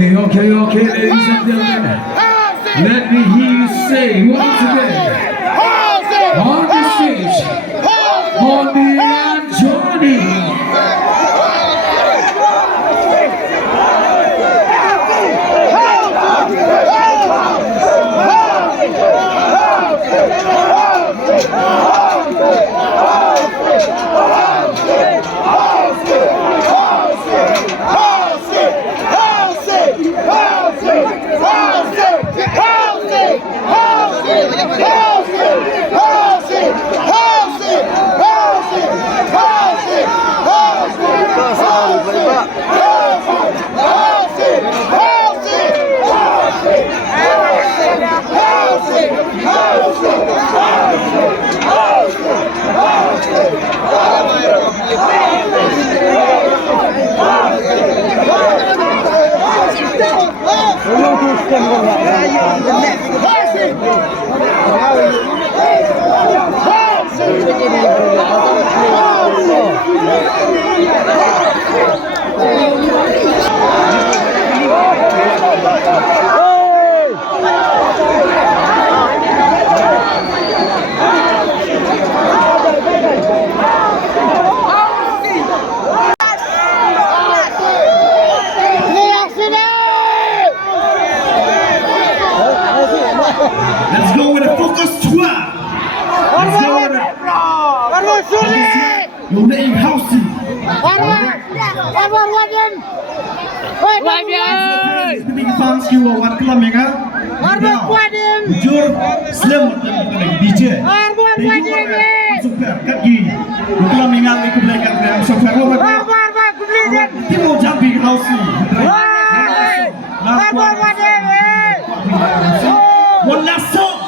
Okay, ladies and gentlemen. Let me hear you say once again. On the stage, Monty and Johnny. Let's go with a focus 12. Let's go with it. You're letting housie. Fans you want kelam ya kan? Jujur slim DJ. Super kaki. Kelam ingat ikut mereka yang super lo mereka. Timo jumping housie. One last song.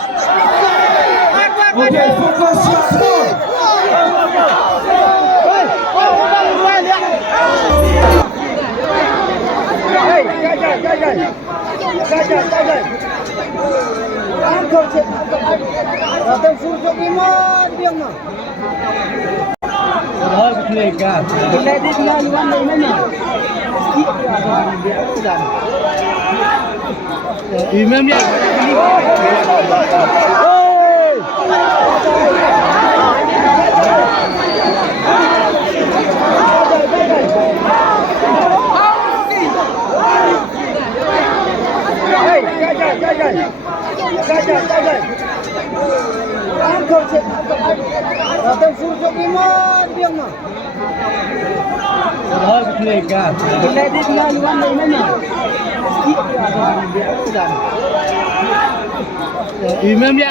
Okay, focus once more. Imam dia. Imam dia